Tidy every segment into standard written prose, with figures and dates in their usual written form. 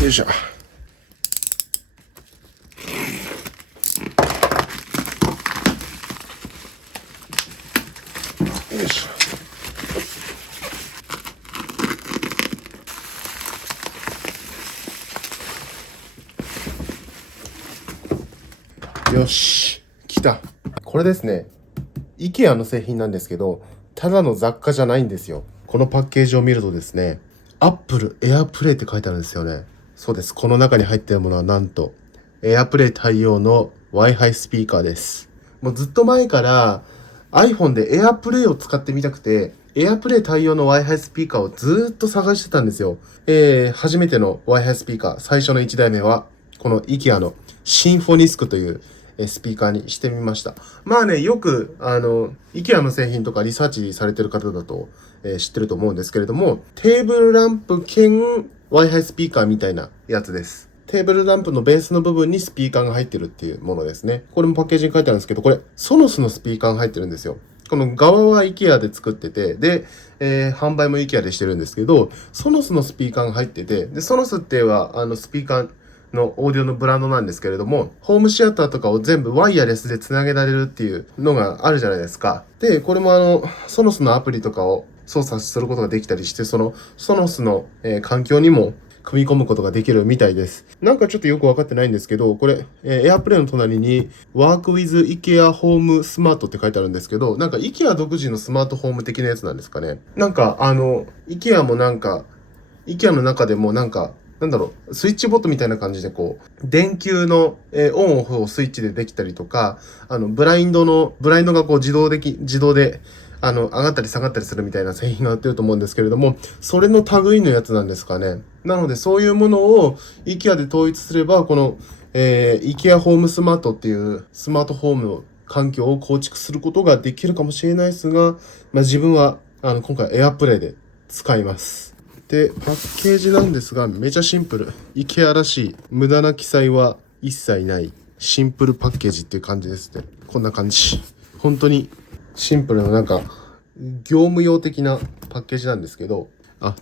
よいしょ。よいしょ。よし、来た。これですね。IKEA の製品なんですけど、ただの雑貨じゃないんですよ。このパッケージを見るとですね、Apple AirPlay って書いてあるんですよね。そうです。この中に入っているものはなんと、AirPlay 対応の Wi-Fi スピーカーです。もうずっと前から iPhone で AirPlay を使ってみたくて、AirPlay 対応の Wi-Fi スピーカーをずーっと探してたんですよ。初めての Wi-Fi スピーカー、最初の1台目は、この IKEA のシンフォニスクというスピーカーにしてみました。まあね、よく、IKEA の製品とかリサーチされてる方だと、知ってると思うんですけれども、テーブルランプ兼 Wi-Fi スピーカーみたいなやつです。テーブルランプのベースの部分にスピーカーが入ってるっていうものですね。これもパッケージに書いてあるんですけど、これ、ソノスのスピーカーが入ってるんですよ。この側は IKEA で作ってて、で、販売も IKEA でしてるんですけど、ソノスのスピーカーが入ってて、で、ソノスっては、スピーカーのオーディオのブランドなんですけれども、ホームシアターとかを全部ワイヤレスでつなげられるっていうのがあるじゃないですか。で、これもソノスのアプリとかを操作することができたりして、そのソノスの、環境にも組み込むことができるみたいです。なんかちょっとよくわかってないんですけど、これ、AirPlay の隣に Work with IKEA Home Smart って書いてあるんですけど、なんか IKEA 独自のスマートホーム的なやつなんですかね。なんかIKEA もなんか、IKEA の中でもなんか、なんだろう、スイッチボットみたいな感じでこう、電球の、オンオフをスイッチでできたりとか、ブラインドがこう自動で、上がったり下がったりするみたいな製品が売ってると思うんですけれども、それの類のやつなんですかね。なので、そういうものを IKEA で統一すれば、この、IKEA ホームスマートっていうスマートホームの環境を構築することができるかもしれないですが、まあ、自分は、今回 AirPlay で使います。で、パッケージなんですが、めちゃシンプル。IKEA らしい。無駄な記載は一切ない。シンプルパッケージっていう感じですね。こんな感じ。本当にシンプルななんか、業務用的なパッケージなんですけど、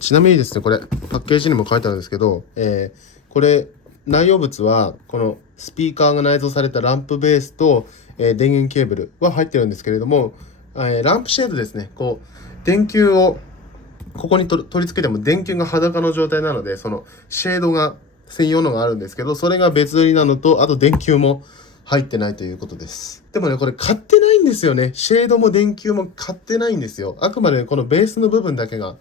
ちなみにですね、これ、パッケージにも書いてあるんですけど、これ、内容物は、このスピーカーが内蔵されたランプベースと、電源ケーブルは入ってるんですけれども、ランプシェードですね。こう、電球をここに取り付けても電球が裸の状態なので、そのシェードが専用のがあるんですけど、それが別売りなのと、あと電球も入ってないということです。でもね、これ買ってないんですよね。シェードも電球も買ってないんですよ。あくまでこのベースの部分だけが、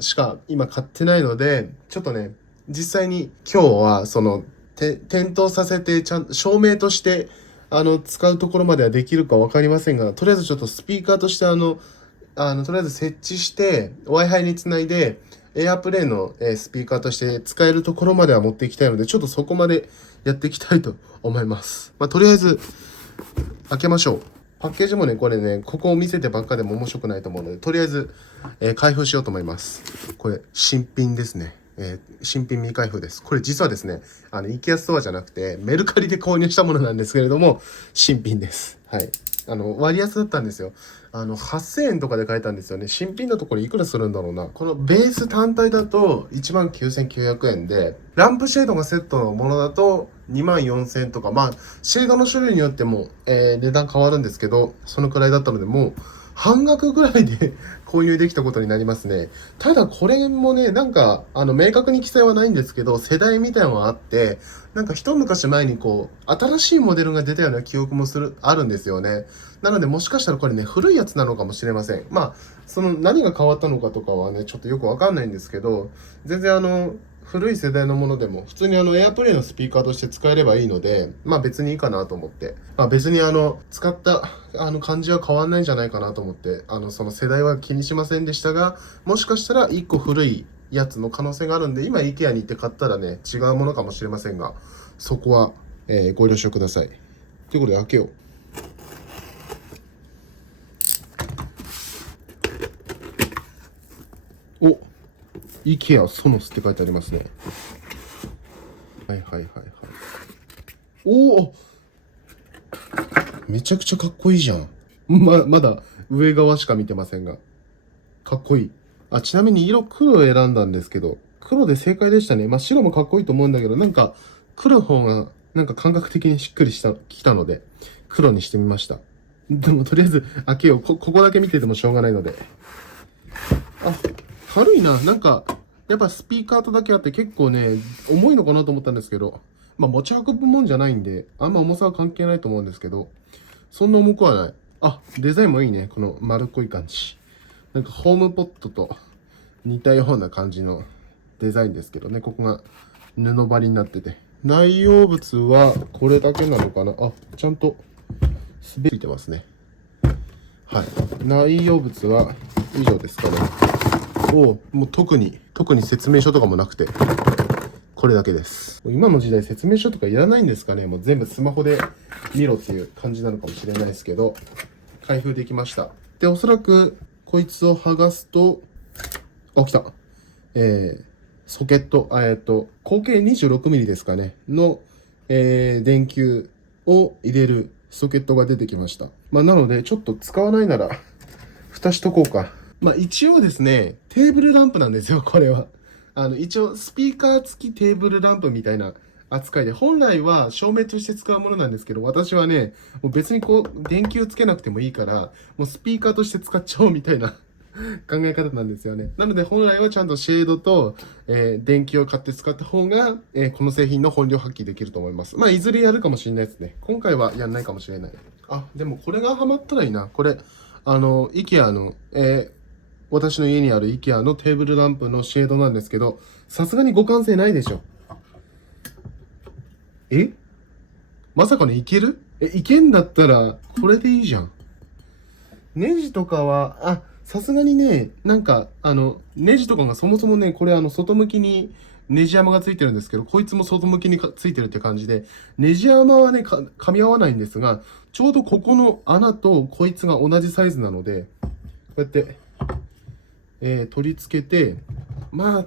しか今買ってないので、ちょっとね、実際に今日はその、点灯させて、ちゃんと照明として、使うところまではできるかわかりませんが、とりあえずちょっとスピーカーとしてとりあえず設置して、Wi-Fi につないで、AirPlay のスピーカーとして使えるところまでは持っていきたいので、ちょっとそこまでやっていきたいと思います。まあ、とりあえず、開けましょう。パッケージもね、これね、ここを見せてばっかでも面白くないと思うので、とりあえず、開封しようと思います。これ、新品ですね。新品未開封です。これ実はですね、IKEA ストアじゃなくて、メルカリで購入したものなんですけれども、新品です。はい。割安だったんですよ。8000円とかで買えたんですよね。新品だとこれいくらするんだろうな。このベース単体だと19,900円で、ランプシェードがセットのものだと24,000円とか、まあ、シェードの種類によっても、値段変わるんですけど、そのくらいだったので、もう、半額ぐらいで購入できたことになりますね。ただこれもね、なんか、明確に記載はないんですけど、世代みたいなのがあって、なんか一昔前にこう、新しいモデルが出たような記憶もあるんですよね。なのでもしかしたらこれね、古いやつなのかもしれません。まあ、その何が変わったのかとかはね、ちょっとよくわかんないんですけど、全然古い世代のものでも、普通にAirPlay のスピーカーとして使えればいいので、まあ別にいいかなと思って。まあ別に使った感じは変わんないんじゃないかなと思って、その世代は気にしませんでしたが、もしかしたら一個古いやつの可能性があるんで、今 IKEA に行って買ったらね、違うものかもしれませんが、そこは、ご了承ください。ということで開けよう。お、IKEA ソノスって書いてありますね。はいはいはいはい。おお、めちゃくちゃかっこいいじゃん。まだ上側しか見てませんが。かっこいい。ちなみに色黒を選んだんですけど、黒で正解でしたね。まあ白もかっこいいと思うんだけど、なんか黒の方がなんか感覚的にしっくりきたので、黒にしてみました。でもとりあえず開けよう。ここだけ見ててもしょうがないので。あ、軽いな。なんか、やっぱスピーカーとだけあって結構ね、重いのかなと思ったんですけど、まあ持ち運ぶもんじゃないんで、あんま重さは関係ないと思うんですけど、そんな重くはない。あ、デザインもいいね。この丸っこい感じ。なんかホームポットと似たような感じのデザインですけどね。ここが布張りになってて。内容物はこれだけなのかな。あ、ちゃんと滑りてますね。はい。内容物は以上ですかね。もう特に説明書とかもなくて、これだけです。今の時代説明書とかいらないんですかね。もう全部スマホで見ろっていう感じなのかもしれないですけど、開封できました。で、おそらくこいつを剥がすと、あ、来た。ソケット、口径 26mm ですかね、の、電球を入れるソケットが出てきました。まあ、なので、ちょっと使わないなら、蓋しとこうか。まあ、一応ですね、テーブルランプなんですよ、これは。一応、スピーカー付きテーブルランプみたいな扱いで、本来は照明として使うものなんですけど、私はね、もう別にこう、電球つけなくてもいいから、もうスピーカーとして使っちゃおうみたいな考え方なんですよね。なので本来はちゃんとシェードと、電球を買って使った方が、この製品の本領発揮できると思います。まあ、いずれやるかもしれないですね。今回はやんないかもしれない。あ、でもこれがハマったらいいな。これ、IKEA の、私の家にある IKEA のテーブルランプのシェードなんですけど、さすがに互換性ないでしょ。まさかね、いける？いけんだったら、これでいいじゃん。ネジとかは、さすがにね、なんか、ネジとかがそもそもね、これ外向きにネジ山がついてるんですけど、こいつも外向きについてるって感じで、ネジ山はね、噛み合わないんですが、ちょうどここの穴とこいつが同じサイズなので、こうやって、取り付けて、ま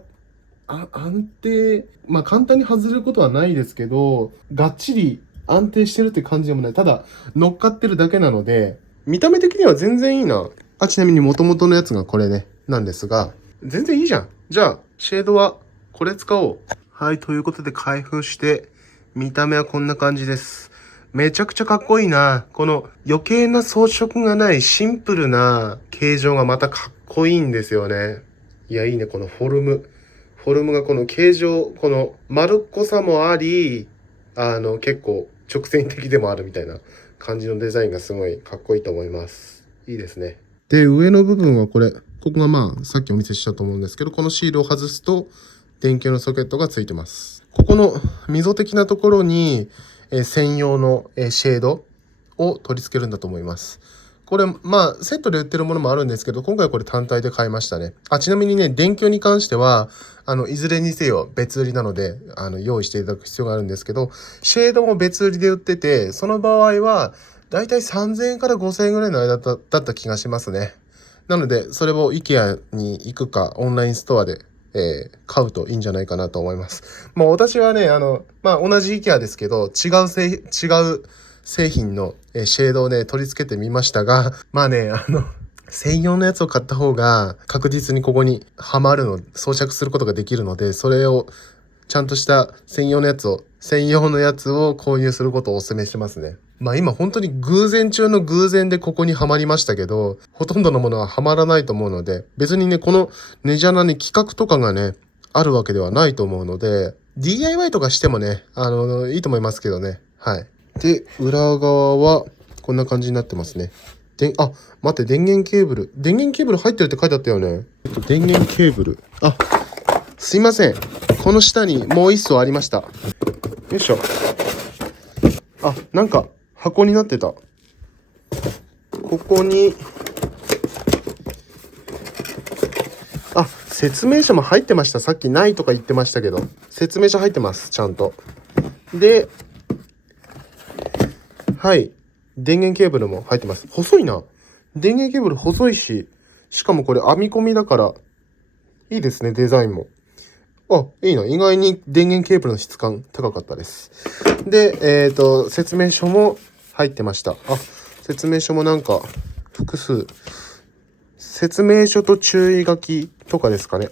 あ、安定、まあ簡単に外れることはないですけど、がっちり安定してるって感じでもない。ただ、乗っかってるだけなので、見た目的には全然いいな。ちなみに元々のやつがこれね、なんですが、全然いいじゃん。じゃあ、シェードはこれ使おう。はい、ということで開封して、見た目はこんな感じです。めちゃくちゃかっこいいな。この余計な装飾がないシンプルな形状がまたかっこいいんですよね。いや、いいね、このフォルム。フォルムがこの形状、この丸っこさもあり、結構直線的でもあるみたいな感じのデザインがすごいかっこいいと思います。いいですね。で、上の部分はこれ、ここがまあ、さっきお見せしたと思うんですけど、このシールを外すと、電球のソケットがついてます。ここの溝的なところに、専用の、シェードを取り付けるんだと思います。これ、まあ、セットで売ってるものもあるんですけど、今回これ単体で買いましたね。ちなみにね、電球に関しては、いずれにせよ別売りなので、用意していただく必要があるんですけど、シェードも別売りで売ってて、その場合は、だいたい3000円から5000円ぐらいの間だった気がしますね。なので、それを IKEA に行くか、オンラインストアで、買うといいんじゃないかなと思います。まあ私はね、まあ同じ IKEA ですけど、違う製品のシェードをね、取り付けてみましたが、まあね、専用のやつを買った方が確実にここにはまるの、装着することができるので、それをちゃんとした専用のやつを購入することをお勧めしてますね。まあ今本当に偶然中の偶然でここにはまりましたけど、ほとんどのものははまらないと思うので、別にね、このネジ穴に規格とかがね、あるわけではないと思うので、DIY とかしてもね、いいと思いますけどね。はい。で、裏側はこんな感じになってますね。待って、電源ケーブル。電源ケーブル入ってるって書いてあったよね。電源ケーブル。すいません。この下にもう一層ありました。よいしょ。なんか箱になってた。ここに、説明書も入ってました。さっきないとか言ってましたけど。説明書入ってます。ちゃんと。で、はい。電源ケーブルも入ってます。細いな。電源ケーブル細いし、しかもこれ編み込みだから、いいですね、デザインも。いいな。意外に電源ケーブルの質感高かったです。で、説明書も入ってました。説明書もなんか、複数。説明書と注意書きとかですかね。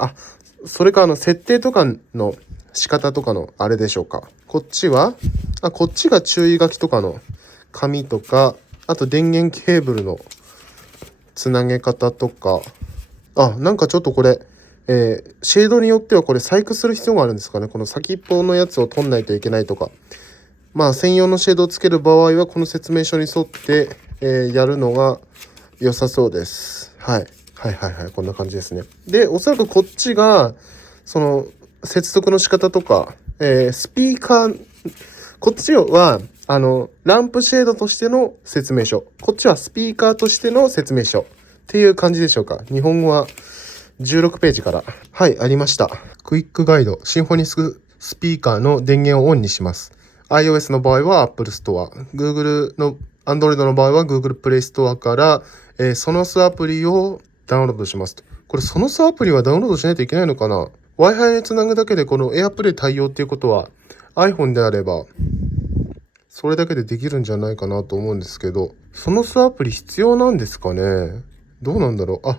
それか設定とかの仕方とかのあれでしょうか。こっちは、こっちが注意書きとかの紙とか、あと電源ケーブルのつなげ方とか、なんかちょっとこれ、シェードによってはこれ細工する必要があるんですかね。この先っぽのやつを取んないといけないとか。専用のシェードをつける場合はこの説明書に沿って、やるのが良さそうです。はい。はいはいはい。こんな感じですね。で、おそらくこっちが、その、接続の仕方とか、スピーカー、こっちは、ランプシェードとしての説明書。こっちはスピーカーとしての説明書。っていう感じでしょうか。日本語は16ページから。はい、ありました。クイックガイド。シンフォニスクスピーカーの電源をオンにします。iOS の場合は Apple Store。Google の、Android の場合は Google Play Store から、ソノスアプリをダウンロードしますと。これソノスアプリはダウンロードしないといけないのかな？ Wi-Fi につなぐだけでこの AirPlay 対応っていうことは iPhone であればそれだけでできるんじゃないかなと思うんですけど、ソノスアプリ必要なんですかね？どうなんだろう。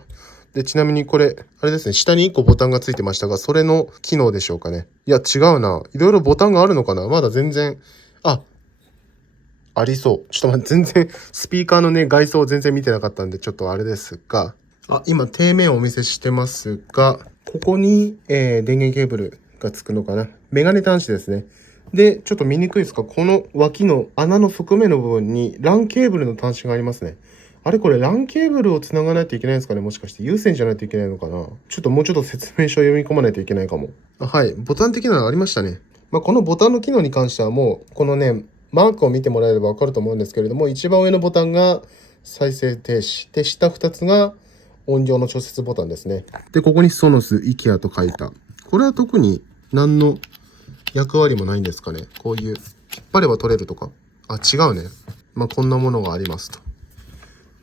で、ちなみにこれ、あれですね、下に1個ボタンがついてましたが、それの機能でしょうかね。いや、違うな。いろいろボタンがあるのかな？まだ全然、ありそう。ちょっと待って、全然、スピーカーのね、外装を全然見てなかったんで、ちょっとあれですが、今、底面をお見せしてますが、ここに、電源ケーブルがつくのかな。メガネ端子ですね。で、ちょっと見にくいですか？この脇の穴の側面の部分に LAN ケーブルの端子がありますね。これ LAN ケーブルをつながないといけないんですかね？もしかして有線じゃないといけないのかな？ちょっともうちょっと説明書を読み込まないといけないかも。はい。ボタン的なのありましたね。このボタンの機能に関してはもう、このね、マークを見てもらえればわかると思うんですけれども、一番上のボタンが再生停止。で、下2つが音量の調節ボタンですね。で、ここにソノス、イケアと書いた。これは特に何の役割もないんですかね。こういう、引っ張れば取れるとか。違うね。こんなものがありますと。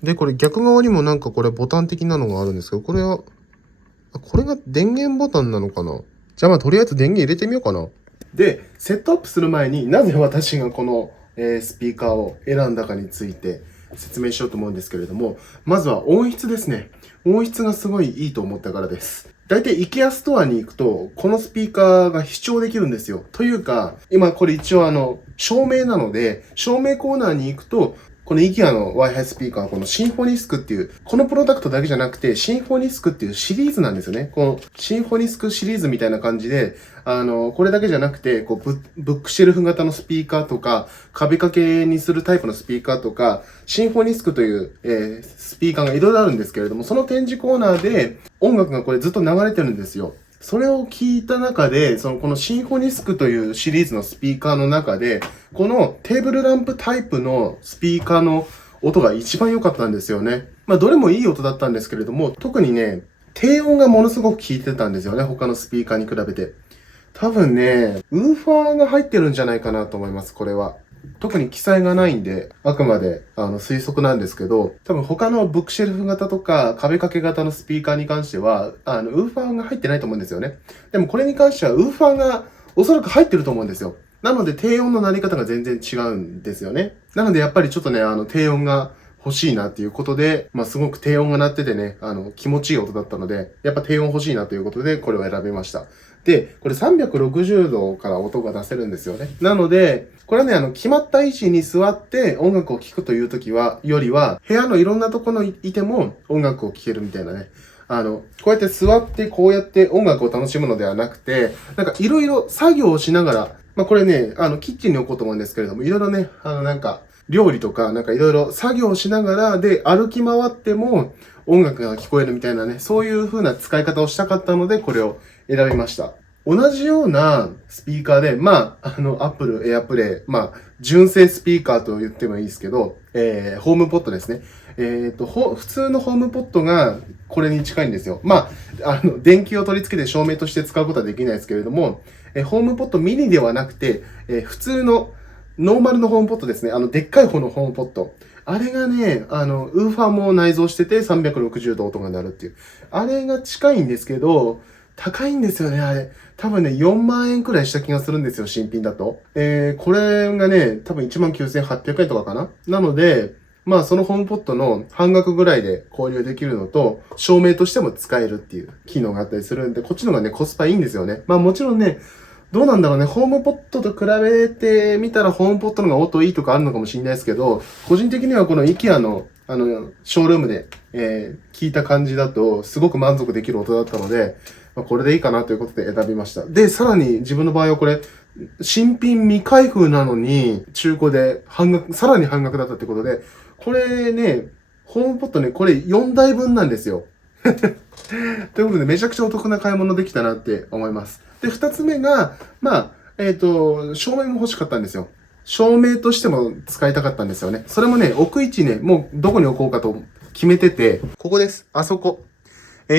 で、これ逆側にもなんかこれボタン的なのがあるんですけど、これは、これが電源ボタンなのかな？じゃあとりあえず電源入れてみようかな。で、セットアップする前になぜ私がこの、スピーカーを選んだかについて説明しようと思うんですけれども、まずは音質ですね。音質がすごいいいと思ったからです。だいたい IKEA ストアに行くと、このスピーカーが視聴できるんですよ。というか、今これ一応照明なので、照明コーナーに行くと、この IKEA の Wi-Fi スピーカーはこのシンフォニスクっていう、このプロダクトだけじゃなくて、シンフォニスクっていうシリーズなんですよね。このシンフォニスクシリーズみたいな感じで、これだけじゃなくて、ブックシェルフ型のスピーカーとか、壁掛けにするタイプのスピーカーとか、シンフォニスクという、スピーカーがいろいろあるんですけれども、その展示コーナーで音楽がこれずっと流れてるんですよ。それを聞いた中で、このシンフォニスクというシリーズのスピーカーの中で、このテーブルランプタイプのスピーカーの音が一番良かったんですよね。どれもいい音だったんですけれども、特にね、低音がものすごく効いてたんですよね。他のスピーカーに比べて。多分ね、ウーファーが入ってるんじゃないかなと思います、これは。特に記載がないんで、あくまで推測なんですけど、多分他のブックシェルフ型とか壁掛け型のスピーカーに関しては、ウーファーが入ってないと思うんですよね。でもこれに関してはウーファーがおそらく入ってると思うんですよ。なので低音の鳴り方が全然違うんですよね。なのでやっぱりちょっとね、低音が欲しいなっていうことで、すごく低音が鳴っててね、気持ちいい音だったので、やっぱ低音欲しいなということで、これを選びました。で、これ360度から音が出せるんですよね。なので、これはね、決まった位置に座って音楽を聴くという時は、よりは、部屋のいろんなところにいても音楽を聴けるみたいなね。こうやって座ってこうやって音楽を楽しむのではなくて、なんかいろいろ作業をしながら、これね、キッチンに置こうと思うんですけれども、いろいろね、料理とか、なんかいろいろ作業しながら、で、歩き回っても音楽が聞こえるみたいなね、そういう風な使い方をしたかったので、これを選びました。同じようなスピーカーで、Apple AirPlay、純正スピーカーと言ってもいいですけど、ホームポットですね。普通のホームポットがこれに近いんですよ。電球を取り付けて照明として使うことはできないですけれども、ホームポットミニではなくて、普通のノーマルのホームポットですね。でっかい方のホームポット。あれがね、ウーファーも内蔵してて360度音が鳴るっていう。あれが近いんですけど、高いんですよね、あれ。多分ね、4万円くらいした気がするんですよ、新品だと。これがね、多分19,800円とかかな。なので、まあそのホームポットの半額ぐらいで購入できるのと、照明としても使えるっていう機能があったりするんで、こっちの方がね、コスパいいんですよね。まあもちろんね、どうなんだろうね、ホームポットと比べてみたらホームポットの方が音いいとかあるのかもしれないですけど、個人的にはこの IKEA のショールームで、聞いた感じだと、すごく満足できる音だったので、まあ、これでいいかなということで選びました。で、さらに自分の場合はこれ、新品未開封なのに、中古で半額、さらに半額だったってことで、これね、ホームポットね、これ4台分なんですよ。ということで、めちゃくちゃお得な買い物できたなって思います。で、2つ目が、まあ、照明も欲しかったんですよ。照明としても使いたかったんですよね。それもね、置く位置ね、もうどこに置こうかと決めてて、ここです。あそこ。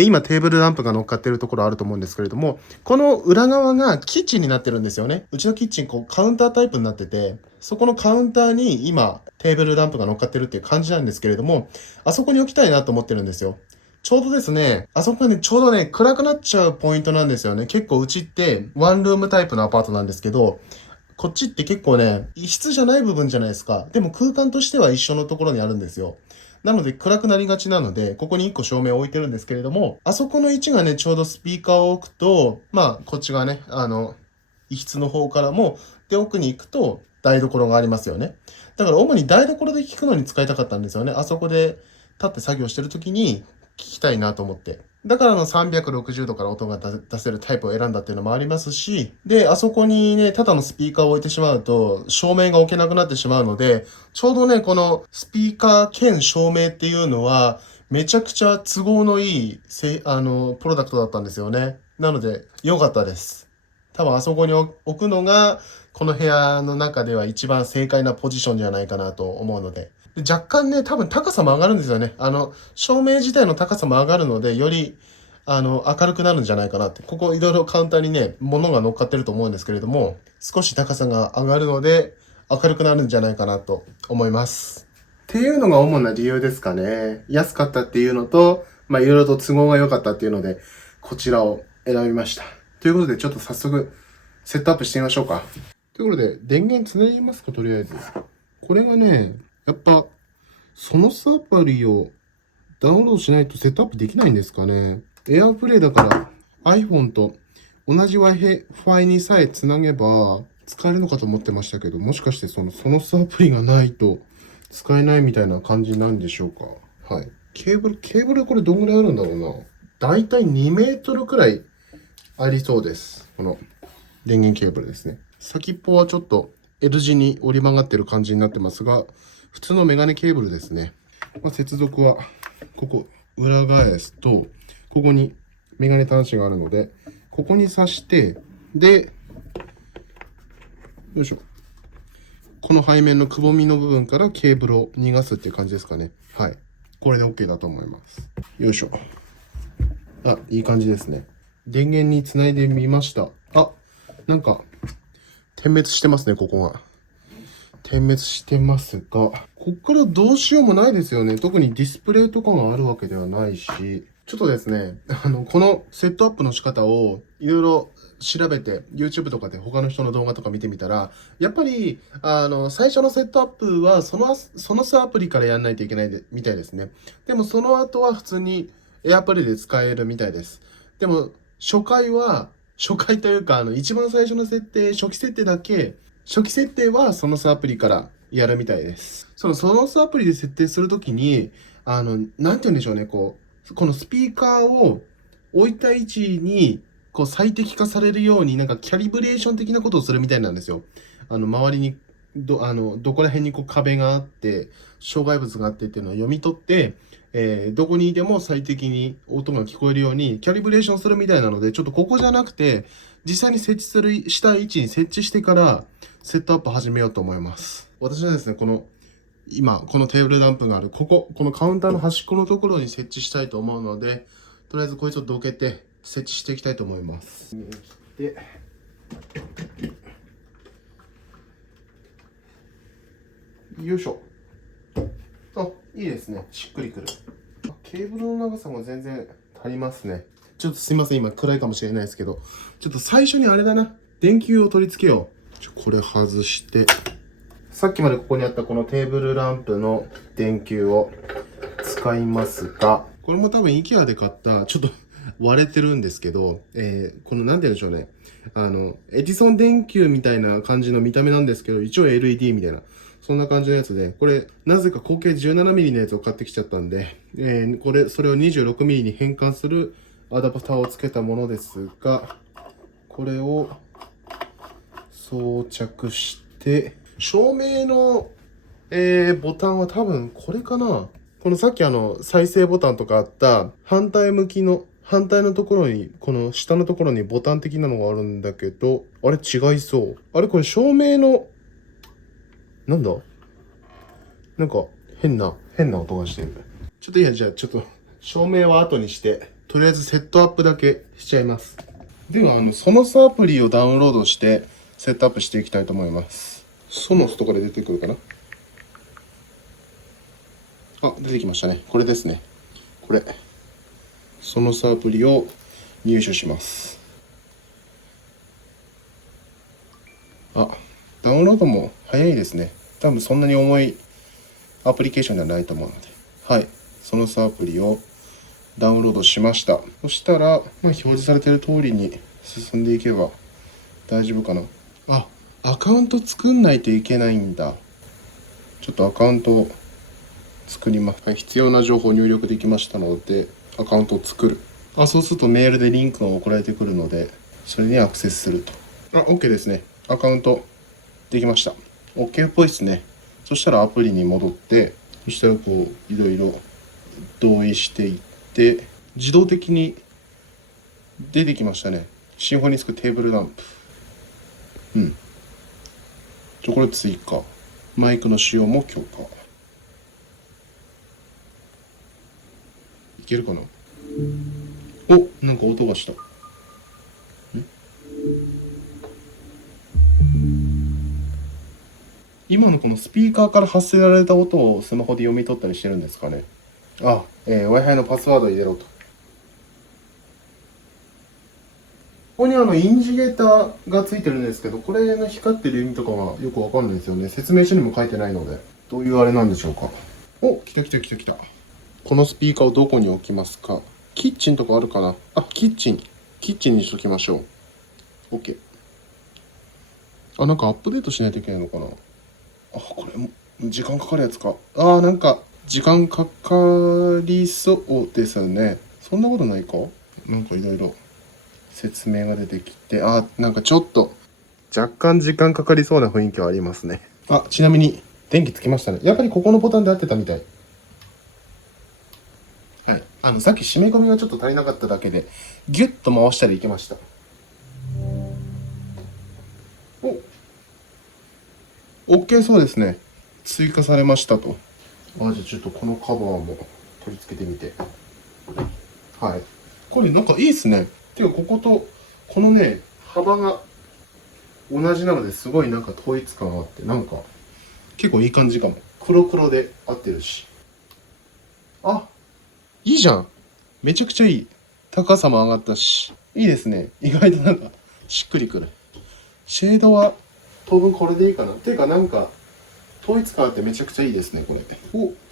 今テーブルランプが乗っかってるところあると思うんですけれども、この裏側がキッチンになってるんですよね。うちのキッチンこうカウンタータイプになってて、そこのカウンターに今テーブルランプが乗っかってるっていう感じなんですけれども、あそこに置きたいなと思ってるんですよ。ちょうどですね、あそこがね、ちょうどね、暗くなっちゃうポイントなんですよね。結構うちってワンルームタイプのアパートなんですけど、こっちって結構ね、一室じゃない部分じゃないですか。でも空間としては一緒のところにあるんですよ。なので暗くなりがちなので、ここに1個照明を置いてるんですけれども、あそこの位置がね、ちょうどスピーカーを置くと、まあ、こっちがね、一室の方からも、で、奥に行くと台所がありますよね。だから主に台所で聞くのに使いたかったんですよね。あそこで立って作業してる時に聞きたいなと思って。だから360度から音が出せるタイプを選んだっていうのもありますし、で、あそこにね、ただのスピーカーを置いてしまうと、照明が置けなくなってしまうので、ちょうどね、このスピーカー兼照明っていうのは、めちゃくちゃ都合のいいプロダクトだったんですよね。なので、良かったです。多分あそこに置くのが、この部屋の中では一番正解なポジションじゃないかなと思うので。で若干ね、多分高さも上がるんですよね。照明自体の高さも上がるので、より、明るくなるんじゃないかなって。ここいろいろカウンターにね、物が乗っかってると思うんですけれども、少し高さが上がるので、明るくなるんじゃないかなと思います。っていうのが主な理由ですかね。安かったっていうのと、まあいろいろと都合が良かったっていうので、こちらを選びました。ということで、ちょっと早速、セットアップしてみましょうか。ということで、電源つなぎますか、とりあえず。これがね、やっぱ、そのスアプリをダウンロードしないとセットアップできないんですかね。AirPlay だから iPhone と同じ Wi-Fi にさえつなげば使えるのかと思ってましたけど、もしかしてそのスアプリがないと使えないみたいな感じなんでしょうか。はい。ケーブルこれどんぐらいあるんだろうな。だいたい2メートルくらいありそうです。この電源ケーブルですね。先っぽはちょっと L 字に折り曲がってる感じになってますが、普通のメガネケーブルですね。接続は、ここ、裏返すと、ここにメガネ端子があるので、ここに挿して、で、よいしょ。この背面のくぼみの部分からケーブルを逃がすっていう感じですかね。はい。これで OK だと思います。よいしょ。あ、いい感じですね。電源につないでみました。あ、なんか、点滅してますね、ここが。点滅してますが、こっからどうしようもないですよね。特にディスプレイとかがあるわけではないし、ちょっとですね、このセットアップの仕方をいろいろ調べて、YouTube とかで他の人の動画とか見てみたら、やっぱり、最初のセットアップはそのスアプリからやんないといけないみたいですね。でもその後は普通に AirPlay で使えるみたいです。でも、初回というか、一番最初の初期設定だけ、初期設定はそのスアプリからやるみたいです。そのスアプリで設定するときに、なんて言うんでしょうね、このスピーカーを置いた位置に、最適化されるように、なんかキャリブレーション的なことをするみたいなんですよ。周りに、どこら辺に壁があって、障害物があってっていうのを読み取って、どこにいても最適に音が聞こえるようにキャリブレーションするみたいなので、ちょっとここじゃなくて、実際に設置したい位置に設置してから、セットアップ始めようと思います。私はですね、今、このテーブルランプがある、このカウンターの端っこのところに設置したいと思うので、とりあえずこいつをどけて設置していきたいと思います。で、よいしょ。あ、いいですね。しっくりくる。ケーブルの長さも全然足りますね。ちょっとすいません、今暗いかもしれないですけど、ちょっと最初にあれだな。電球を取り付けよう。これ外して、さっきまでここにあったこのテーブルランプの電球を使いますが、これも多分 IKEA で買った、ちょっと割れてるんですけど、このなんて言うんでしょうね。エジソン電球みたいな感じの見た目なんですけど、一応 LED みたいな、そんな感じのやつで、これ、なぜか口径 17mm のやつを買ってきちゃったんで、それを 26mm に変換するアダプターをつけたものですが、これを装着して、照明の、ボタンは多分これかな。このさっき再生ボタンとかあった反対のところに、この下のところにボタン的なのがあるんだけど、あれ違いそう。あれこれ照明の、なんだなんか変な音がしてる。ちょっとじゃあちょっと照明は後にして、とりあえずセットアップだけしちゃいます。では、ソノスアプリをダウンロードしてセットアップしていきたいと思います。ソノスとかで出てくるかな。あ、出てきましたね。これですね。これ。ソノスアプリを入手します。あ、ダウンロードも早いですね。多分そんなに重いアプリケーションではないと思うので。はい。ソノスアプリをダウンロードしました。そしたら、表示されている通りに進んでいけば大丈夫かな。あ、アカウント作んないといけないんだ。ちょっとアカウントを作ります。はい、必要な情報を入力できましたので、アカウントを作る。そうするとメールでリンクが送られてくるので、それにアクセスすると。OK ですね。アカウントできました。OK っぽいですね。そしたらアプリに戻って、そしたらこう、いろいろ同意していって、自動的に出てきましたね。シンフォニスクテーブルランプ。これ追加。マイクの使用も強化。いけるかな。なんか音がした。今のこのスピーカーから発せられた音をスマホで読み取ったりしてるんですかね。Wi-Fi のパスワードを入れろと。ここにインジゲーターがついてるんですけど、これの光ってる意味とかはよくわかんないですよね。説明書にも書いてないので。どういうあれなんでしょうか。来た。このスピーカーをどこに置きますか。キッチンとかあるかな。キッチンにしときましょう。OK。なんかアップデートしないといけないのかな。これも時間かかるやつか。なんか時間かかりそうですね。そんなことないか。なんかいろいろ説明が出てきて、なんかちょっと若干時間かかりそうな雰囲気はありますね。ちなみに電気つきましたね。やっぱりここのボタンで合ってたみたい。はい。さっき締め込みがちょっと足りなかっただけで、ギュッと回したらいけました。OK そうですね。追加されましたと。じゃあちょっとこのカバーも取り付けてみて。はい。これなんかいいっすね。てかこことこのね、幅が同じなのですごいなんか統一感あって、なんか結構いい感じかも。黒で合ってるし。いいじゃん。めちゃくちゃいい。高さも上がったし。いいですね。意外となんかしっくりくる。シェードは当分これでいいかな。ていうかなんか統一感あってめちゃくちゃいいですね、これ。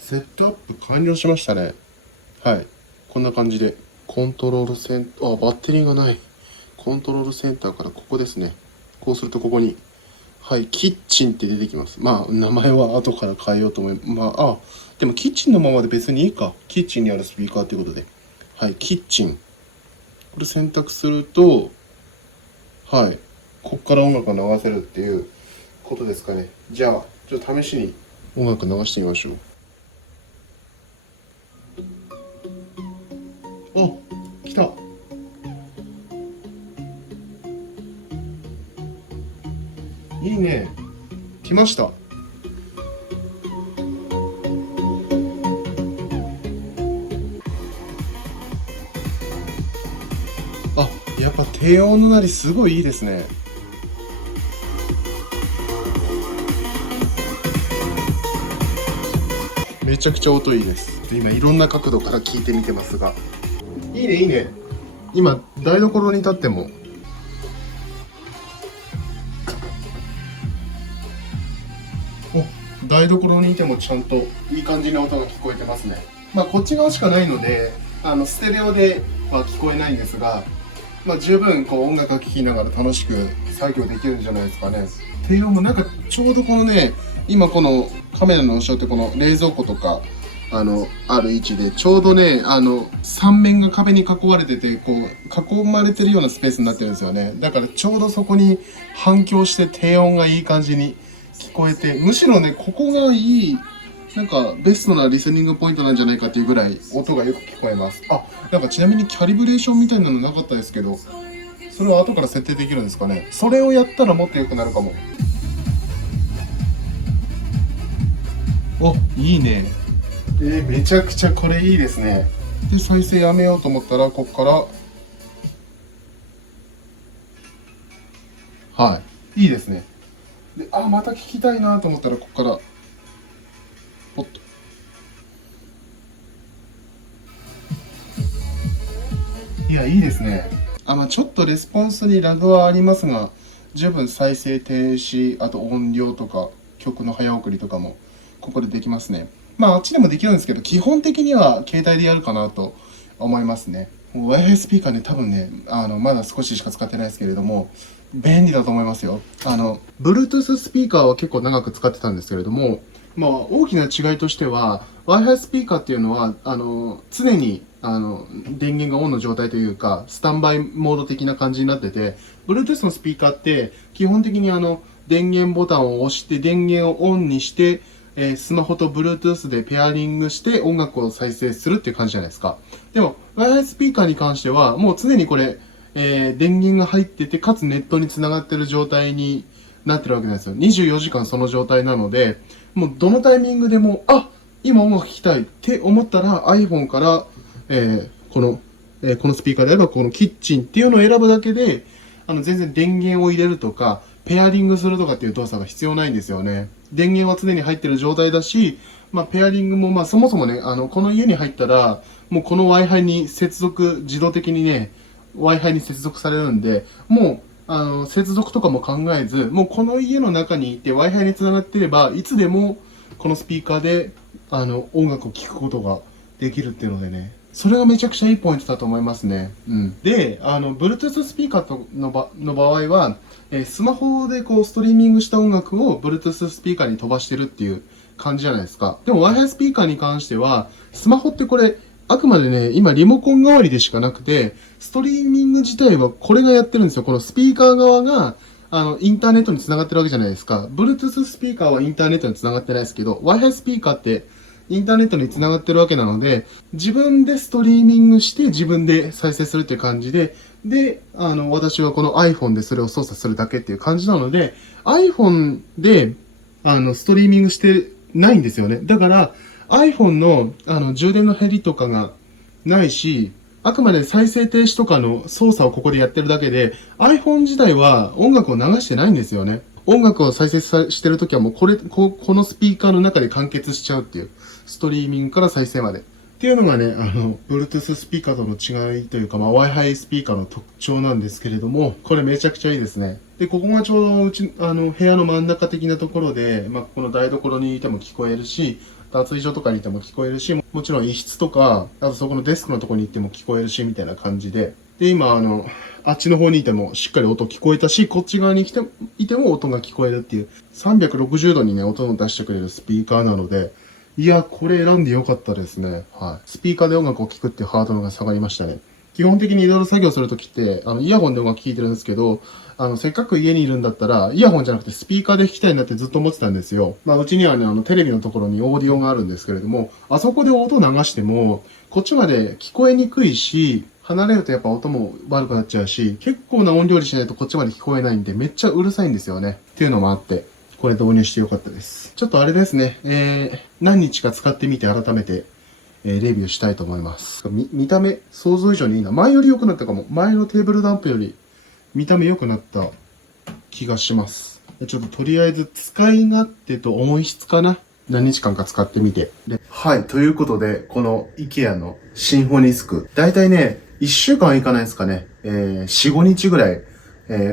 セットアップ完了しましたね。はい。こんな感じで。コントロールセンター、バッテリーがない。コントロールセンターからここですね。こうするとここに、はい、キッチンって出てきます。名前は後から変えようと思います。でもキッチンのままで別にいいか。キッチンにあるスピーカーということで。はい、キッチン。これ選択すると、はい、こっから音楽が流せるっていうことですかね。じゃあ、ちょっと試しに音楽流してみましょう。来た。いいね。来ました。やっぱ低音の鳴りすごいいいですね。めちゃくちゃ音いいです。今いろんな角度から聞いてみてますが、いいね。今台所に立っても台所にいてもちゃんといい感じの音が聞こえてますね。まあこっち側しかないのでステレオでは聞こえないんですが、まあ十分こう音楽を聴きながら楽しく作業できるんじゃないですかね。低音もなんかちょうどこのね、今このカメラの後ろってこの冷蔵庫とかある位置でちょうどね三面が壁に囲われててこう囲まれてるようなスペースになってるんですよね。だからちょうどそこに反響して低音がいい感じに聞こえて、むしろねここがいいなんかベストなリスニングポイントなんじゃないかっていうぐらい音がよく聞こえます。なんかちなみにキャリブレーションみたいなのなかったですけど、それは後から設定できるんですかね。それをやったらもっと良くなるかも。いいね。めちゃくちゃこれいいですね。で再生やめようと思ったらここからいいですね。でまた聞きたいなと思ったらここからポッと。いいですね。ちょっとレスポンスにラグはありますが、十分再生停止、あと音量とか曲の早送りとかもここでできますね。あっちでもできるんですけど、基本的には携帯でやるかなと思いますね。Wi-Fi スピーカーね、多分ね、まだ少ししか使ってないですけれども、便利だと思いますよ。Bluetooth スピーカーは結構長く使ってたんですけれども、大きな違いとしては、Wi-Fi スピーカーっていうのは、常に、電源がオンの状態というか、スタンバイモード的な感じになってて、Bluetooth のスピーカーって、基本的に電源ボタンを押して、電源をオンにして、スマホと Bluetooth でペアリングして音楽を再生するっていう感じじゃないですか。でも、Wi-Fi スピーカーに関しては、もう常にこれ、電源が入ってて、かつネットにつながってる状態になってるわけなんですよ。24時間その状態なので、もうどのタイミングでも、今音楽聴きたいって思ったら iPhone から、このスピーカーであればこのキッチンっていうのを選ぶだけで、全然電源を入れるとか、ペアリングするとかっていう動作が必要ないんですよね。電源は常に入ってる状態だし、ペアリングもそもそもね、この家に入ったら、もうこの Wi-Fi に自動的にね、Wi-Fi に接続されるんで、もう、接続とかも考えず、もうこの家の中にいて Wi-Fi につながっていれば、いつでもこのスピーカーで、音楽を聴くことができるっていうのでね、それがめちゃくちゃいいポイントだと思いますね。で、Bluetooth スピーカーの場合は、スマホでこうストリーミングした音楽を Bluetooth スピーカーに飛ばしてるっていう感じじゃないですか。でも Wi-Fi スピーカーに関しては、スマホってこれ、あくまでね、今リモコン代わりでしかなくて、ストリーミング自体はこれがやってるんですよ。このスピーカー側が、インターネットに繋がってるわけじゃないですか。Bluetooth スピーカーはインターネットに繋がってないですけど、Wi-Fi スピーカーってインターネットに繋がってるわけなので、自分でストリーミングして自分で再生するっていう感じで、で、私はこの iPhone でそれを操作するだけっていう感じなので、iPhone で、ストリーミングしてないんですよね。だから、iPhone の、充電の減りとかがないし、あくまで再生停止とかの操作をここでやってるだけで、iPhone 自体は音楽を流してないんですよね。音楽を再生してるときはもうこのスピーカーの中で完結しちゃうっていう。ストリーミングから再生まで。っていうのがね、Bluetooth スピーカーとの違いというか、Wi-Fi スピーカーの特徴なんですけれども、これめちゃくちゃいいですね。で、ここがちょうど部屋の真ん中的なところで、この台所にいても聞こえるし、脱衣所とかにいても聞こえるし、もちろん一室とか、あとそこのデスクのところに行っても聞こえるし、みたいな感じで。で、今、あっちの方にいてもしっかり音聞こえたし、こっち側にいても音が聞こえるっていう、360度にね、音を出してくれるスピーカーなので、いや、これ選んでよかったですね。はい。スピーカーで音楽を聴くっていうハードルが下がりましたね。基本的にいろいろ作業するときって、イヤホンで音楽聴いてるんですけど、せっかく家にいるんだったら、イヤホンじゃなくてスピーカーで弾きたいなってずっと思ってたんですよ。うちにはね、テレビのところにオーディオがあるんですけれども、あそこで音を流しても、こっちまで聞こえにくいし、離れるとやっぱ音も悪くなっちゃうし、結構な音量にしないとこっちまで聞こえないんで、めっちゃうるさいんですよね。っていうのもあって、これ導入してよかったです。ちょっとあれですね、何日か使ってみて改めて、レビューしたいと思います。見た目、想像以上にいいな。前より良くなったかも。前のテーブルランプより見た目良くなった気がします。ちょっととりあえず使い勝手と音質かな。何日間か使ってみて。はい、ということで、この IKEA のシンフォニスク。だいたいね、1週間はいかないですかね。4、5日ぐらい、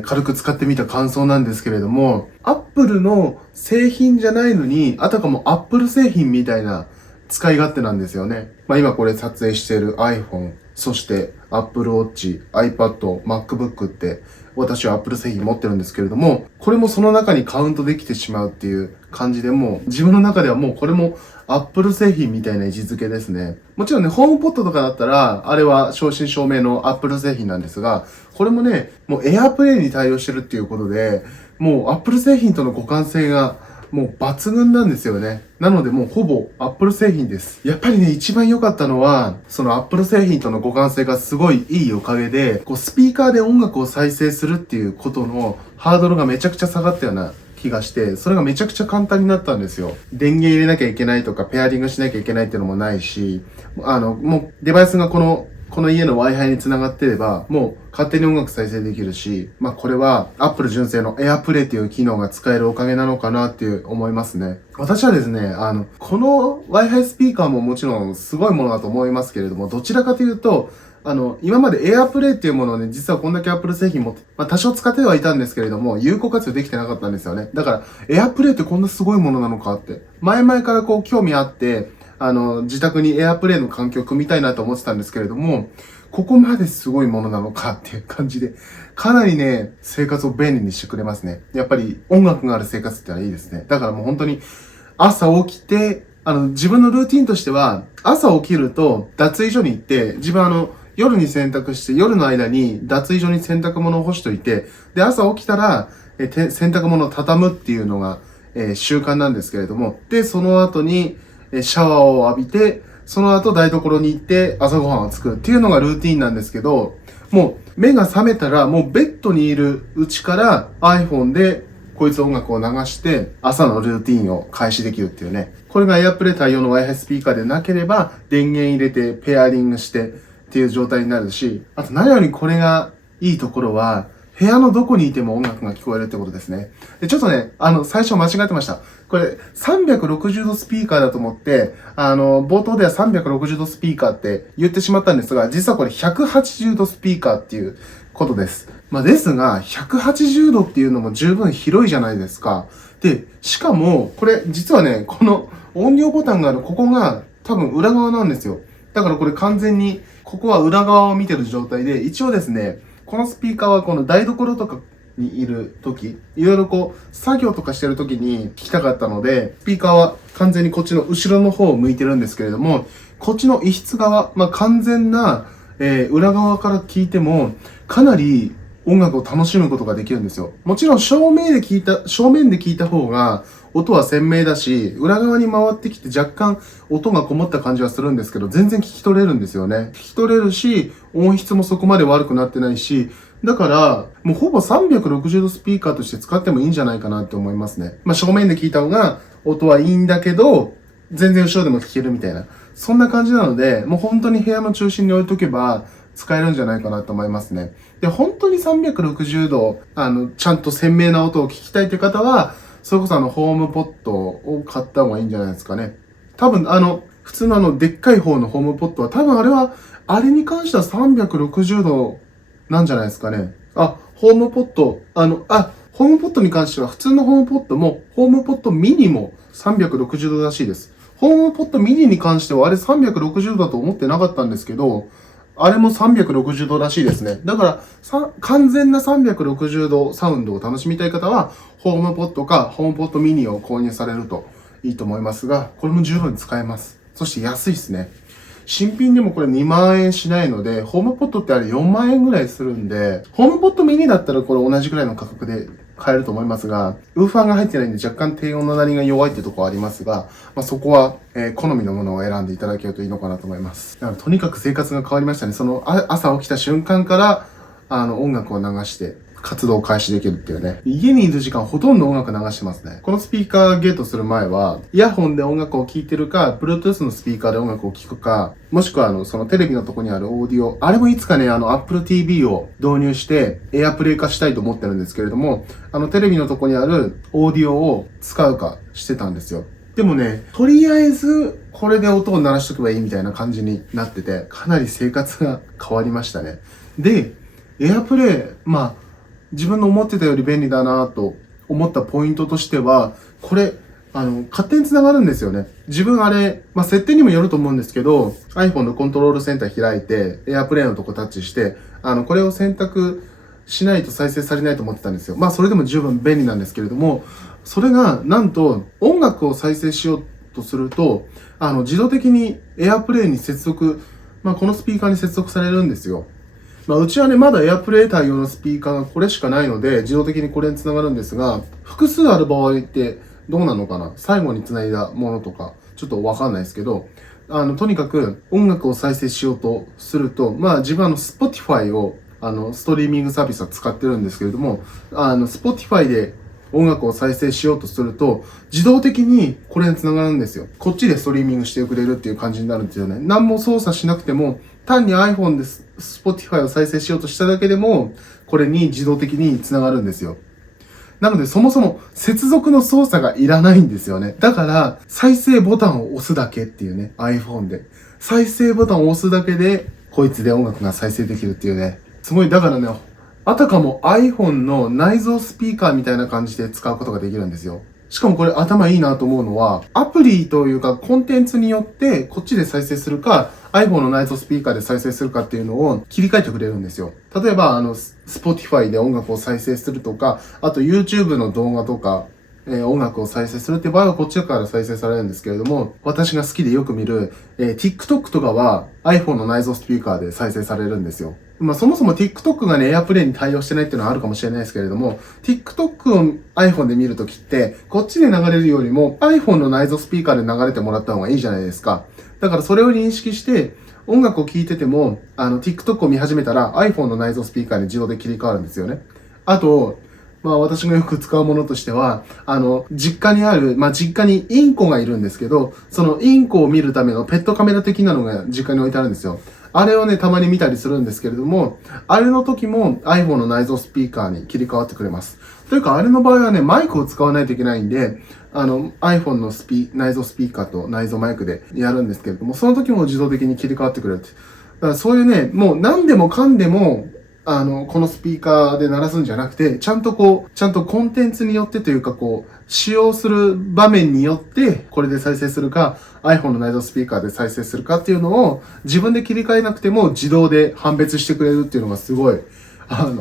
軽く使ってみた感想なんですけれども、Apple の製品じゃないのに、あたかも Apple 製品みたいな使い勝手なんですよね。今これ撮影している iPhone、そして Apple Watch、iPad、MacBook って私は Apple 製品持ってるんですけれども、これもその中にカウントできてしまうっていう感じでもう自分の中ではもうこれも Apple 製品みたいな位置づけですね。もちろんね、ホームポットとかだったら、あれは正真正銘の Apple 製品なんですが、これもね、もう AirPlay に対応してるっていうことで、もう Apple 製品との互換性がもう抜群なんですよね。なのでもうほぼ Apple 製品です。やっぱりね、一番良かったのは、その Apple 製品との互換性がすごいいいおかげで、スピーカーで音楽を再生するっていうことのハードルがめちゃくちゃ下がったような気がして、それがめちゃくちゃ簡単になったんですよ。電源入れなきゃいけないとか、ペアリングしなきゃいけないっていうのもないし、もうデバイスがこの家の Wi-Fi に繋がってれば、もう勝手に音楽再生できるし、これは Apple 純正の AirPlay という機能が使えるおかげなのかなっていう思いますね。私はですね、この Wi-Fi スピーカーももちろんすごいものだと思いますけれども、どちらかというと、今まで AirPlay っていうものをね、実はこんだけ Apple 製品持って、多少使ってはいたんですけれども、有効活用できてなかったんですよね。だから、AirPlay ってこんなすごいものなのかって、前々から興味あって、自宅に AirPlay の環境を組みたいなと思ってたんですけれども、ここまですごいものなのかっていう感じで、かなりね、生活を便利にしてくれますね。やっぱり音楽がある生活ってのはいいですね。だからもう本当に朝起きて、自分のルーティンとしては、朝起きると脱衣所に行って、自分夜に洗濯して、夜の間に脱衣所に洗濯物を干しといて、で、朝起きたら、洗濯物を畳むっていうのが、習慣なんですけれども、で、その後に、シャワーを浴びて、その後台所に行って朝ごはんを作るっていうのがルーティンなんですけど、もう目が覚めたらもうベッドにいるうちから iPhone でこいつ音楽を流して朝のルーティンを開始できるっていうね。これが AirPlay 対応の Wi-Fi スピーカーでなければ電源入れてペアリングしてっていう状態になるし、あと何よりこれがいいところは部屋のどこにいても音楽が聞こえるってことですね。で、ちょっとね、最初間違ってました。これ、360度スピーカーだと思って、冒頭では360度スピーカーって言ってしまったんですが、実はこれ180度スピーカーっていうことです。ですが、180度っていうのも十分広いじゃないですか。で、しかも、これ、実はね、この音量ボタンがあるここが多分裏側なんですよ。だからこれ完全に、ここは裏側を見てる状態で、一応ですね、このスピーカーはこの台所とかにいる時、いろいろ作業とかしてる時に聞きたかったので、スピーカーは完全にこっちの後ろの方を向いてるんですけれども、こっちの異質側、完全な、裏側から聞いても、かなり音楽を楽しむことができるんですよ。もちろん正面で聞いた方が、音は鮮明だし、裏側に回ってきて若干音がこもった感じはするんですけど、全然聞き取れるんですよね。聞き取れるし、音質もそこまで悪くなってないし、だから、もうほぼ360度スピーカーとして使ってもいいんじゃないかなって思いますね。正面で聞いた方が音はいいんだけど、全然後ろでも聞けるみたいな。そんな感じなので、もう本当に部屋の中心に置いとけば、使えるんじゃないかなと思いますね。で、本当に360度、ちゃんと鮮明な音を聞きたいという方は、それこそホームポットを買った方がいいんじゃないですかね。多分普通のでっかい方のホームポットは、多分あれに関しては360度なんじゃないですかね。ホームポット、ホームポットに関しては普通のホームポットも、ホームポットミニも360度らしいです。ホームポットミニに関してはあれ360度だと思ってなかったんですけど、あれも360度らしいですね。だから、完全な360度サウンドを楽しみたい方は、ホームポットかホームポットミニを購入されるといいと思いますが、これも十分使えます。そして安いですね。新品でもこれ2万円しないので、ホームポットってあれ4万円ぐらいするんで、ホームポットミニだったらこれ同じくらいの価格で買えると思いますが、ウーファーが入ってないんで若干低音の鳴りが弱いってところありますが、そこは、好みのものを選んでいただけるといいのかなと思います。だからとにかく生活が変わりましたね。朝起きた瞬間から、音楽を流して、活動を開始できるっていうね。家にいる時間ほとんど音楽流してますね。このスピーカーゲートする前は、イヤホンで音楽を聴いてるか、Bluetooth のスピーカーで音楽を聴くか、もしくはそのテレビのとこにあるオーディオ、あれもいつかね、Apple TV を導入して、AirPlay 化したいと思ってるんですけれども、テレビのとこにあるオーディオを使うかしてたんですよ。でもね、とりあえず、これで音を鳴らしとけばいいみたいな感じになってて、かなり生活が変わりましたね。で、AirPlay、自分の思ってたより便利だなと思ったポイントとしては、これ、勝手に繋がるんですよね。自分あれ、設定にもよると思うんですけど、iPhone のコントロールセンター開いて、AirPlay のとこタッチして、これを選択しないと再生されないと思ってたんですよ。それでも十分便利なんですけれども、それが、なんと、音楽を再生しようとすると、自動的に AirPlay に接続、このスピーカーに接続されるんですよ。うちはね、まだ AirPlay 対応のスピーカーがこれしかないので、自動的にこれにつながるんですが、複数ある場合ってどうなのかな、最後につないだものとか、ちょっとわかんないですけど、とにかく音楽を再生しようとすると、自分Spotify を、ストリーミングサービスは使ってるんですけれども、Spotify で音楽を再生しようとすると、自動的にこれにつながるんですよ。こっちでストリーミングしてくれるっていう感じになるんですよね。何も操作しなくても、単に iPhone で Spotify を再生しようとしただけでも、これに自動的につながるんですよ。なので、そもそも接続の操作がいらないんですよね。だから、再生ボタンを押すだけっていうね、iPhone で。再生ボタンを押すだけで、こいつで音楽が再生できるっていうね。すごい、だからね、あたかも iPhone の内蔵スピーカーみたいな感じで使うことができるんですよ。しかもこれ頭いいなと思うのは、アプリというかコンテンツによってこっちで再生するか、iPhone の内蔵スピーカーで再生するかっていうのを切り替えてくれるんですよ。例えば、Spotify で音楽を再生するとか、あと YouTube の動画とか、音楽を再生するって場合はこっちから再生されるんですけれども、私が好きでよく見る、TikTok とかは iPhone の内蔵スピーカーで再生されるんですよ。そもそも TikTok がね、AirPlay に対応してないっていうのはあるかもしれないですけれども、TikTok を iPhone で見るときって、こっちで流れるよりも iPhone の内蔵スピーカーで流れてもらった方がいいじゃないですか。だからそれを認識して、音楽を聴いてても、TikTok を見始めたら iPhone の内蔵スピーカーに自動で切り替わるんですよね。あと、私がよく使うものとしては、実家にある、実家にインコがいるんですけど、そのインコを見るためのペットカメラ的なのが実家に置いてあるんですよ。あれをね、たまに見たりするんですけれども、あれの時も iPhone の内蔵スピーカーに切り替わってくれます。というか、あれの場合はね、マイクを使わないといけないんで、iPhone の内蔵スピーカーと内蔵マイクでやるんですけれども、その時も自動的に切り替わってくれるって。だからそういうね、もう何でもかんでも、このスピーカーで鳴らすんじゃなくて、ちゃんとコンテンツによってというか使用する場面によって、これで再生するか、iPhone の内蔵スピーカーで再生するかっていうのを、自分で切り替えなくても自動で判別してくれるっていうのがすごい、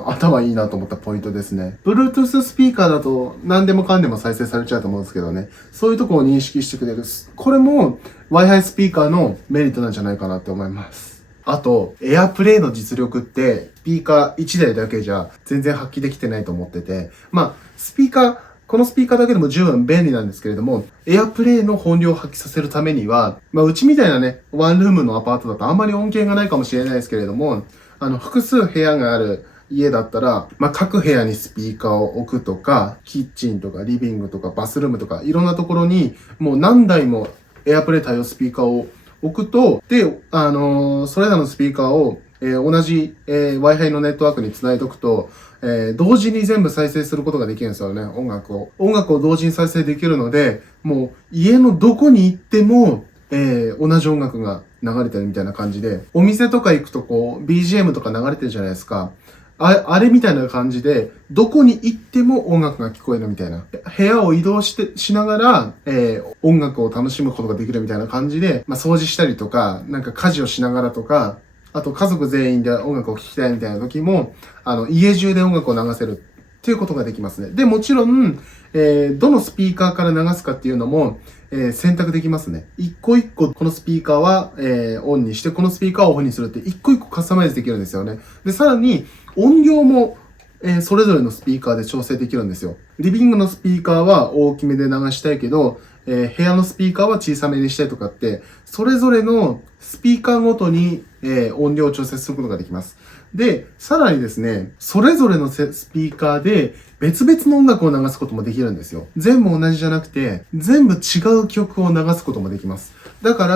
頭いいなと思ったポイントですね。Bluetooth スピーカーだと何でもかんでも再生されちゃうと思うんですけどね。そういうところを認識してくれる。これも Wi-Fi スピーカーのメリットなんじゃないかなって思います。あと、AirPlay の実力って、スピーカー1台だけじゃ全然発揮できてないと思ってて、このスピーカーだけでも十分便利なんですけれども、AirPlay の本領を発揮させるためには、うちみたいなね、ワンルームのアパートだとあんまり恩恵がないかもしれないですけれども、複数部屋がある家だったら、各部屋にスピーカーを置くとか、キッチンとかリビングとかバスルームとか、いろんなところにもう何台も AirPlay 対応スピーカーを置くと、で、それらのスピーカーを、同じ、Wi-Fi のネットワークにつないでおくと、同時に全部再生することができるんですよね、音楽を。音楽を同時に再生できるので、もう家のどこに行っても、同じ音楽が流れてるみたいな感じで、お店とか行くとBGM とか流れてるじゃないですか。あれみたいな感じで、どこに行っても音楽が聞こえるみたいな。部屋を移動しながら、音楽を楽しむことができるみたいな感じで、掃除したりとか、家事をしながらとか、あと家族全員で音楽を聴きたいみたいな時も、家中で音楽を流せるっていうことができますね。で、もちろん、どのスピーカーから流すかっていうのも、選択できますね。一個一個このスピーカーは、オンにして、このスピーカーをオフにするって一個一個カスタマイズできるんですよね。で、さらに音量も、それぞれのスピーカーで調整できるんですよ。リビングのスピーカーは大きめで流したいけど、部屋のスピーカーは小さめにしたいとかって、それぞれのスピーカーごとに、音量を調節することができます。で、さらにですね、それぞれのスピーカーで別々の音楽を流すこともできるんですよ。全部同じじゃなくて、全部違う曲を流すこともできます。だか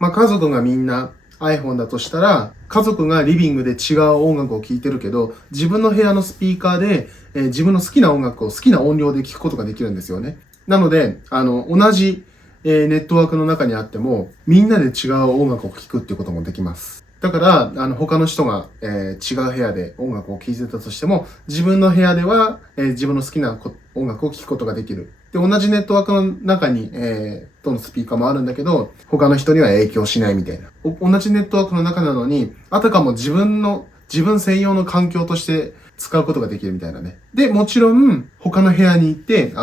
ら、家族がみんな iPhone だとしたら、家族がリビングで違う音楽を聴いてるけど、自分の部屋のスピーカーで、自分の好きな音楽を好きな音量で聴くことができるんですよね。なので、同じ、ネットワークの中にあっても、みんなで違う音楽を聴くっていうこともできます。だから、他の人が、違う部屋で音楽を聴いてたとしても、自分の部屋では、自分の好きな音楽を聴くことができる。で、同じネットワークの中に、どのスピーカーもあるんだけど、他の人には影響しないみたいな。同じネットワークの中なのに、あたかも自分専用の環境として使うことができるみたいなね。で、もちろん、他の部屋に行って、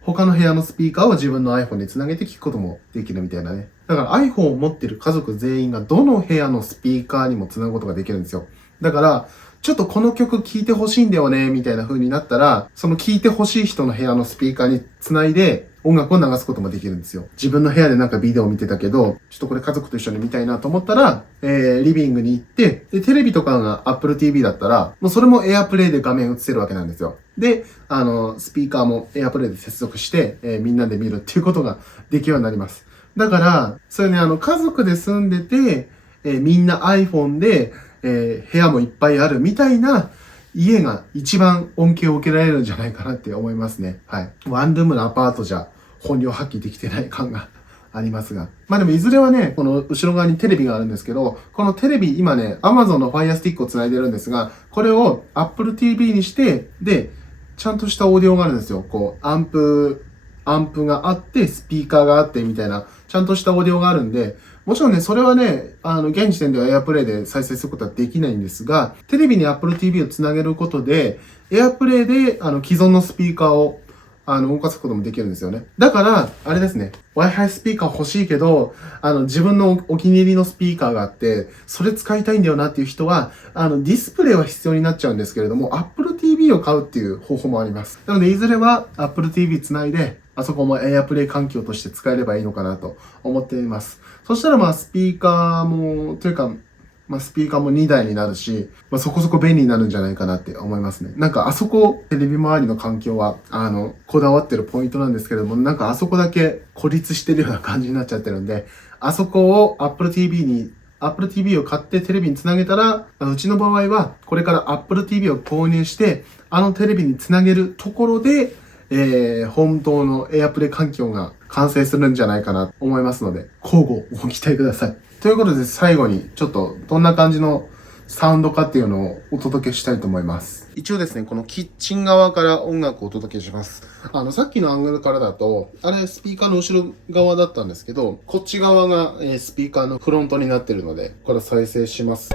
他の部屋のスピーカーを自分の iPhone につなげて聞くこともできるみたいなね。だから iPhone を持ってる家族全員がどの部屋のスピーカーにもつなぐことができるんですよ。だから、ちょっとこの曲聴いてほしいんだよね、みたいな風になったら、その聴いてほしい人の部屋のスピーカーにつないで、音楽を流すこともできるんですよ。自分の部屋でなんかビデオを見てたけど、ちょっとこれ家族と一緒に見たいなと思ったら、リビングに行って、で、テレビとかが Apple TV だったら、もうそれも AirPlay で画面映せるわけなんですよ。で、スピーカーも AirPlay で接続して、みんなで見るっていうことができるようになります。だから、それね、家族で住んでて、みんな iPhone で、部屋もいっぱいあるみたいな家が一番恩恵を受けられるんじゃないかなって思いますね。はい。ワンルームのアパートじゃ本領発揮できてない感がありますが。まあでもいずれはね、この後ろ側にテレビがあるんですけど、このテレビ今ね、Amazon の Fire Stick を繋いでるんですが、これを Apple TV にして、で、ちゃんとしたオーディオがあるんですよ。こう、アンプがあって、スピーカーがあってみたいな、ちゃんとしたオーディオがあるんで、もちろんね、それはね、現時点では AirPlay で再生することはできないんですが、テレビに Apple TV をつなげることで、AirPlay で、既存のスピーカーを、動かすこともできるんですよね。だから、あれですね、Wi-Fi スピーカー欲しいけど、自分のお気に入りのスピーカーがあって、それ使いたいんだよなっていう人は、ディスプレイは必要になっちゃうんですけれども、Apple TV を買うっていう方法もあります。なので、いずれは Apple TV つないで、あそこも AirPlay 環境として使えればいいのかなと思っています。そしたらまあスピーカーも、というか、まあスピーカーも2台になるし、まあそこそこ便利になるんじゃないかなって思いますね。なんかあそこ、テレビ周りの環境は、こだわってるポイントなんですけれども、なんかあそこだけ孤立してるような感じになっちゃってるんで、あそこを Apple TV を買ってテレビにつなげたら、うちの場合は、これから Apple TV を購入して、テレビにつなげるところで、本当の AirPlay 環境が完成するんじゃないかなと思いますので、交互ご期待ください。ということで最後にちょっとどんな感じのサウンドかっていうのをお届けしたいと思います。一応ですね、このキッチン側から音楽をお届けします。さっきのアングルからだと、あれスピーカーの後ろ側だったんですけど、こっち側がスピーカーのフロントになってるので、これ再生します。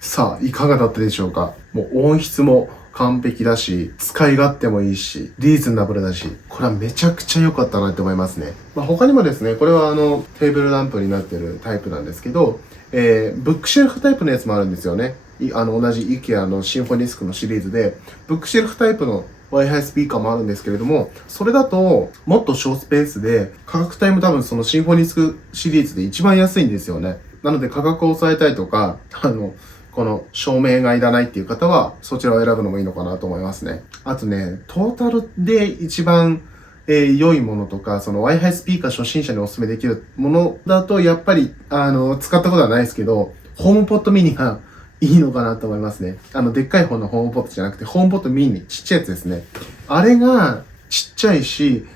さあ、いかがだったでしょうか？もう音質も完璧だし、使い勝手もいいし、リーズナブルだし、これはめちゃくちゃ良かったなって思いますね。他にもですね、これはテーブルランプになってるタイプなんですけど、ブックシェルフタイプのやつもあるんですよね。同じ IKEA のシンフォニスクのシリーズで、ブックシェルフタイプの Wi-Fi スピーカーもあるんですけれども、それだともっと小スペースで、価格帯も多分そのシンフォニスクシリーズで一番安いんですよね。なので価格を抑えたいとか、この照明がいらないっていう方は、そちらを選ぶのもいいのかなと思いますね。あとね、トータルで一番、良いものとか、その Wi-Fi スピーカー初心者にお勧めできるものだと、やっぱり、使ったことはないですけど、ホームポットミニがいいのかなと思いますね。でっかい方のホームポットじゃなくて、ホームポットミニ、ちっちゃいやつですね。あれがちっちゃいし、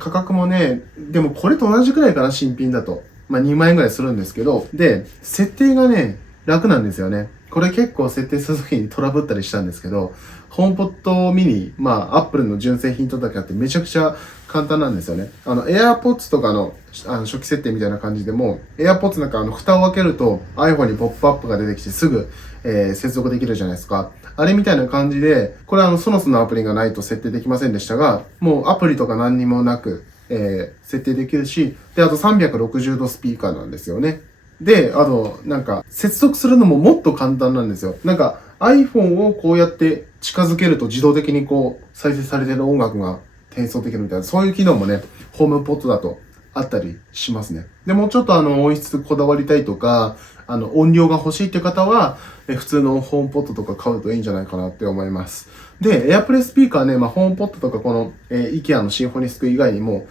価格もね、でもこれと同じくらいかな、新品だと。まあ、2万円ぐらいするんですけど、で、設定がね、楽なんですよね。これ結構設定するときにトラブったりしたんですけど、ホームポットミニ、まあ、アップルの純正品とだけあってめちゃくちゃ簡単なんですよね。AirPods とかの、初期設定みたいな感じでも、AirPods なんか蓋を開けると iPhone にポップアップが出てきてすぐ、接続できるじゃないですか。あれみたいな感じで、これソノスのアプリがないと設定できませんでしたが、もうアプリとか何にもなく、設定できるし、で、あと360度スピーカーなんですよね。で、なんか、接続するのももっと簡単なんですよ。なんか、iPhone をこうやって近づけると自動的にこう、再生されてる音楽が転送できるみたいな、そういう機能もね、ホームポットだとあったりしますね。で、もうちょっと音質こだわりたいとか、音量が欲しいって方は、普通のホームポットとか買うといいんじゃないかなって思います。で、AirPlay スピーカーね、まあ、ホームポットとかこの、IKEA のシンフォニスク以外にも、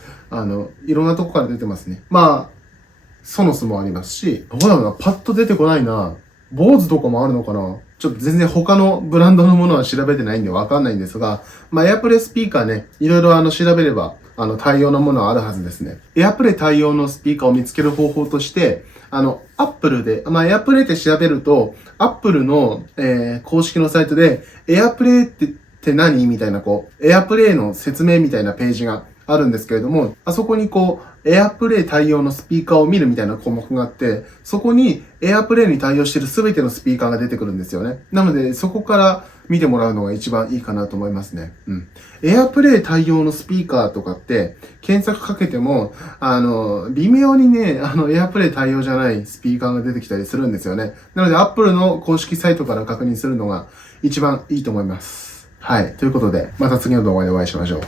いろんなとこから出てますね。まあ、ソノスもありますし、どうだろうな、パッと出てこないな。坊主とかもあるのかな。ちょっと全然他のブランドのものは調べてないんでわかんないんですが、まあ、AirPlay スピーカーね、いろいろ調べれば、対応のものはあるはずですね。AirPlay 対応のスピーカーを見つける方法として、Apple で、まあ、AirPlay って調べると、Apple の、公式のサイトで、AirPlay って何みたいな、こう、AirPlay の説明みたいなページがあるんですけれども、あそこにこう、AirPlay 対応のスピーカーを見るみたいな項目があって、そこに AirPlay に対応しているすべてのスピーカーが出てくるんですよね。なので、そこから見てもらうのが一番いいかなと思いますね。うん。AirPlay 対応のスピーカーとかって、検索かけても、微妙にね、AirPlay 対応じゃないスピーカーが出てきたりするんですよね。なので、Apple の公式サイトから確認するのが一番いいと思います。はい。ということで、また次の動画でお会いしましょう。